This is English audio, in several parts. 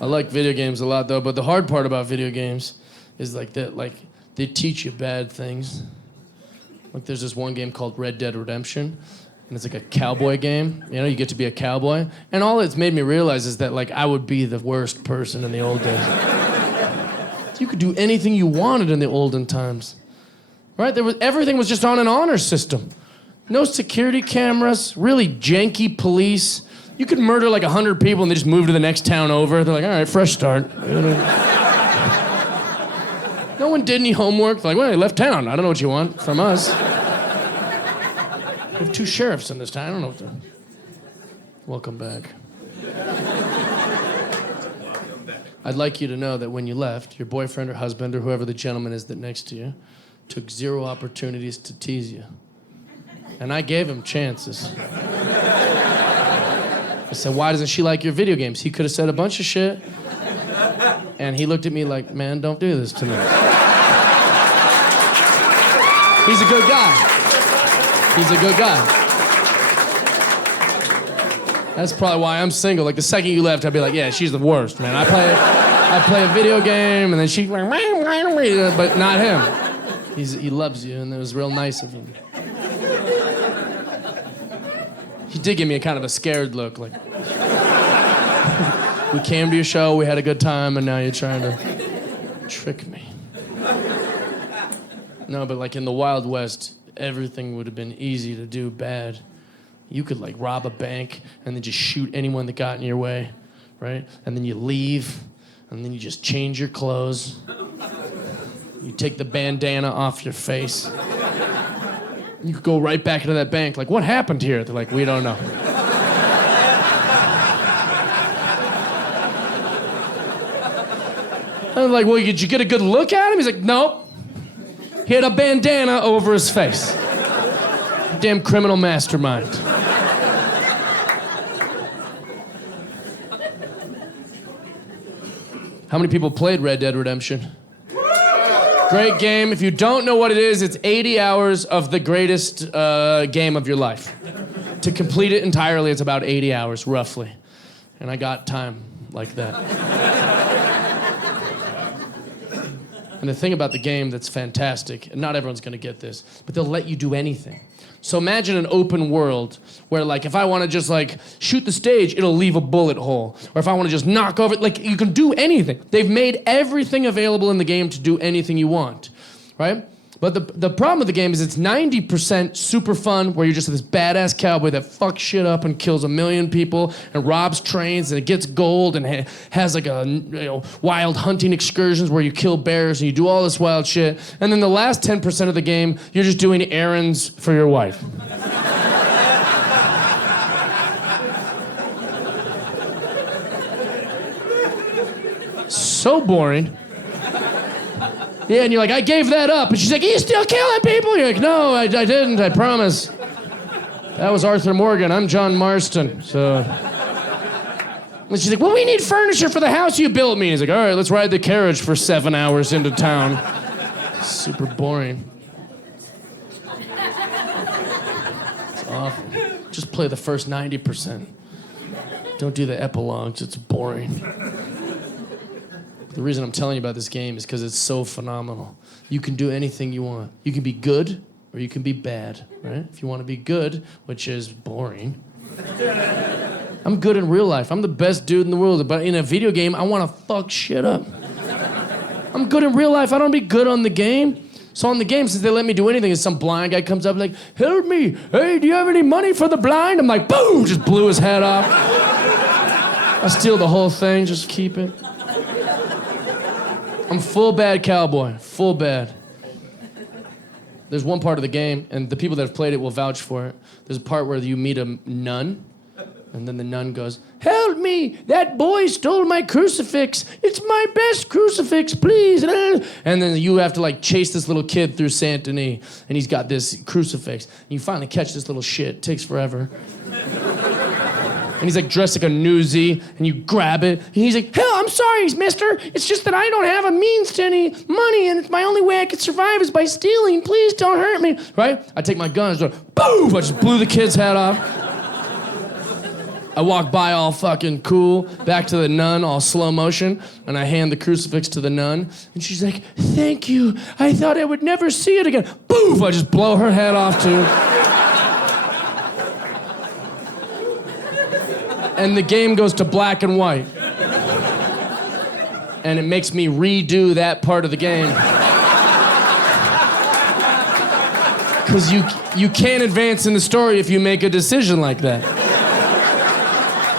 I like video games a lot though, but the hard part about video games is like that, like they teach you bad things. Like there's this one game called Red Dead Redemption, and it's like a cowboy game. You know, you get to be a cowboy, and all it's made me realize is that like I would be the worst person in the old days. You could do anything you wanted in the olden times, right? Everything was just on an honor system. No security cameras, really janky police. You could murder like 100 people and they just move to the next town over. They're like, all right, fresh start. No one did any homework. They're like, well, they left town. I don't know what you want from us. We have 2 sheriffs in this town. I don't know what to... Welcome back. I'd like you to know that when you left, your boyfriend or husband or whoever the gentleman is that next to you took 0 opportunities to tease you. And I gave him chances. I said, why doesn't she like your video games? He could have said a bunch of shit. And he looked at me like, man, don't do this to me. He's a good guy. He's a good guy. That's probably why I'm single. Like the second you left, I'd be like, yeah, she's the worst, man. I play a video game and then she, but not him. He loves you and it was real nice of him. He did give me a kind of a scared look, like, we came to your show, we had a good time, and now you're trying to trick me. No, but like in the Wild West, everything would have been easy to do bad. You could like rob a bank and then just shoot anyone that got in your way, right? And then you leave, and then you just change your clothes. You take the bandana off your face. You could go right back into that bank, like, what happened here? They're like, we don't know. I'm like, well, did you get a good look at him? He's like, nope. He had a bandana over his face. Damn criminal mastermind. How many people played Red Dead Redemption? Great game. If you don't know what it is, it's 80 hours of the greatest game of your life. To complete it entirely, it's about 80 hours, roughly. And I got time like that. And the thing about the game that's fantastic, and not everyone's gonna get this, but they'll let you do anything. So imagine an open world where like if I wanna just like shoot the stage, it'll leave a bullet hole. Or if I wanna just knock over, like you can do anything. They've made everything available in the game to do anything you want, right? But the problem with the game is it's 90% super fun, where you're just this badass cowboy that fucks shit up and kills 1 million people and robs trains and it gets gold and has like a wild hunting excursions where you kill bears and you do all this wild shit. And then the last 10% of the game, you're just doing errands for your wife. So boring. Yeah, and you're like, I gave that up. And she's like, are you still killing people? You're like, no, I didn't, I promise. That was Arthur Morgan, I'm John Marston, so. And she's like, well, we need furniture for the house you built me. And he's like, all right, let's ride the carriage for 7 hours into town. Super boring. It's awful. Just play the first 90%. Don't do the epilogues, it's boring. The reason I'm telling you about this game is because it's so phenomenal. You can do anything you want. You can be good or you can be bad, right? If you want to be good, which is boring. I'm good in real life. I'm the best dude in the world. But in a video game, I want to fuck shit up. I'm good in real life. I don't be good on the game. So on the game, since they let me do anything, some blind guy comes up like, help me. Hey, do you have any money for the blind? I'm like, boom, just blew his head off. I steal the whole thing, just keep it. I'm full bad cowboy, full bad. There's one part of the game, and the people that have played it will vouch for it. There's a part where you meet a nun, and then the nun goes, help me, that boy stole my crucifix. It's my best crucifix, please. And then you have to like chase this little kid through Saint Denis, and he's got this crucifix. And you finally catch this little shit, it takes forever. And he's like dressed like a newsie, and you grab it, and he's like, hell, I'm sorry, mister. It's just that I don't have a means to any money, and it's my only way I can survive is by stealing. Please don't hurt me, right? I take my gun, and boom, I just blew the kid's head off. I walk by all fucking cool, back to the nun, all slow motion, and I hand the crucifix to the nun, and she's like, thank you, I thought I would never see it again. Boof, I just blow her head off too. And the game goes to black and white. And it makes me redo that part of the game. Because you can't advance in the story if you make a decision like that.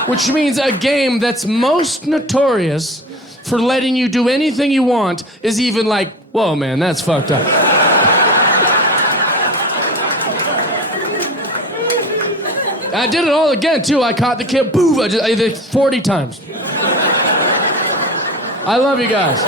Which means a game that's most notorious for letting you do anything you want is even like, whoa, man, that's fucked up. I did it all again, too. I caught the kid, boo, I did it 40 times. I love you guys.